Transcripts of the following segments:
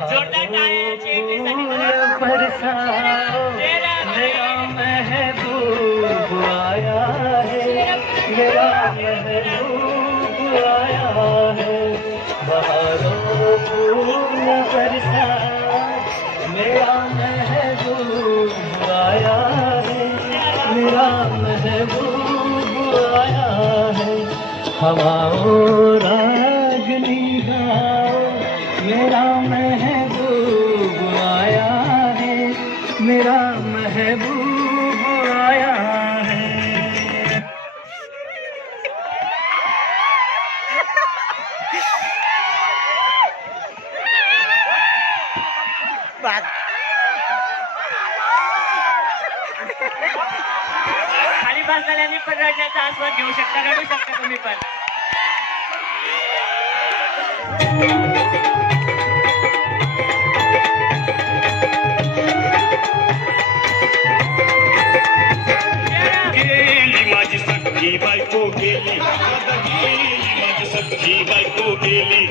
जोरदार मेरा महबूब आया है मेरा महबूब आया है। बहारों फूल बरसाओ मेरा महबूब आया है मेरा महबूब आया है। हवाओं मेरा महबूब आया है। खाली बसलेल्यांनी पण रडण्याचा आस्वाद घेऊ शकता रडू शकता तुम्ही पण. गेली गेली गेली माझी सखी बायको गेली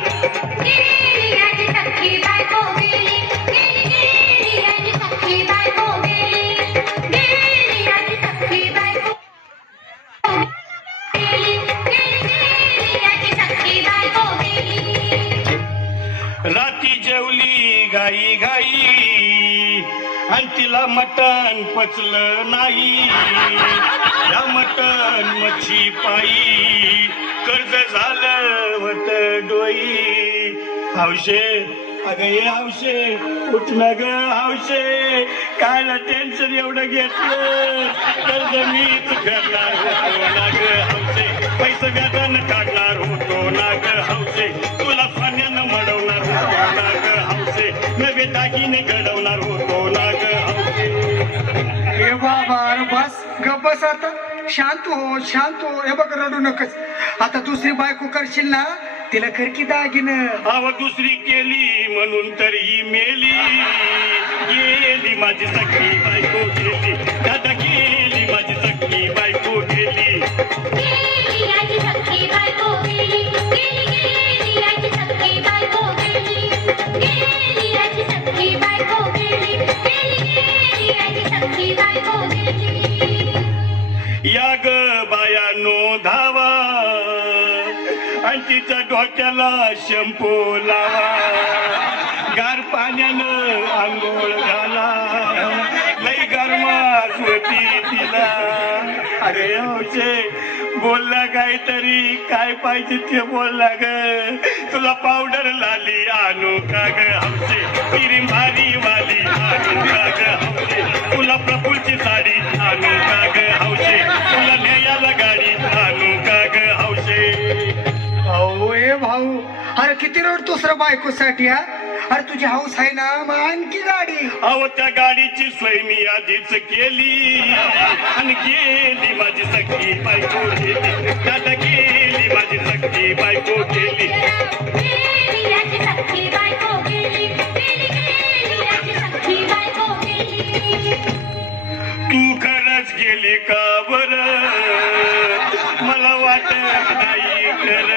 राती जेवली गाई गाई तिला मटण पचलं नाही. या मटण मच्छी पायी. कर्ज झालं वत डोई. हौशे अगं ये हौशे उठ ना ग हौशे कायला टेन्शन एवढं घेतलं? कर्ज मीच करणार होतो ना ग हौशे पैसे व्याजानं काढणार होतो. घडवणार होतो ना ग हौशे बाबा बस गप बस आता. शांत हो शांत हो. हे बघ रडू नकस. आता दुसरी बायको करशील ना तिला कर की दागिन. अव दुसरी केली म्हणून तर मेली. गेली माझी सखी बायको गेली. ग बायानो धावा. आणि तिच्या डोक्याला शंपू लावा. गार पाण्यानं आंघोळ घाला. लई गरमास होती तिला. अरे हौशे बोलला काहीतरी काय पाहिजे ते बोलला ग. तुला पावडर लाली आणू का ग? आमचे तिरी मारी वाली आणू का ग? तुला किती रोड दुसऱ्या बायकोसाठी हा? अरे तुझी हाऊस आहे ना मग आणखी गाडी. अहो त्या गाडीची सोय मी आधीच केली. आणि गेली माझी सखी बायको गेली. दादा गेली माझी सखी बायको गेली. तू खरंच गेली का बर? मला वाटत नाही खरं.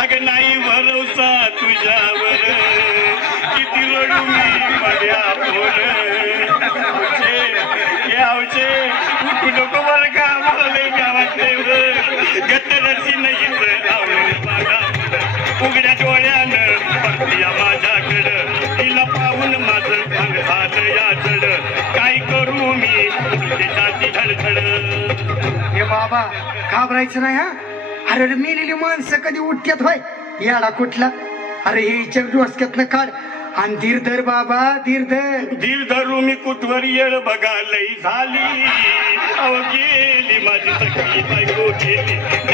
अग नाही भरोसा तुझ्यावर. किती रडू मी माझ्या पोर यावचे उठू नको बरं का मला गावातले गावात नाही उघड्या डोळ्यानं बघतीया माझ्याकडं. तिला पाहून माझं भांग झालं याचड. काय करू मी? जाती धडधड. हे बाबा घाबरायचं नाही हा? अरे रे मेलेली माणसं कधी उठत्यात होय? याडा कुठला? अरे हे हिच्या डोसक्यातनं काढ. आणि धीर धर बाबा धीर धर धीर धरू मी कुठवर येळ बघा लई झाली. अव गेली माझी सखी बायको गेली.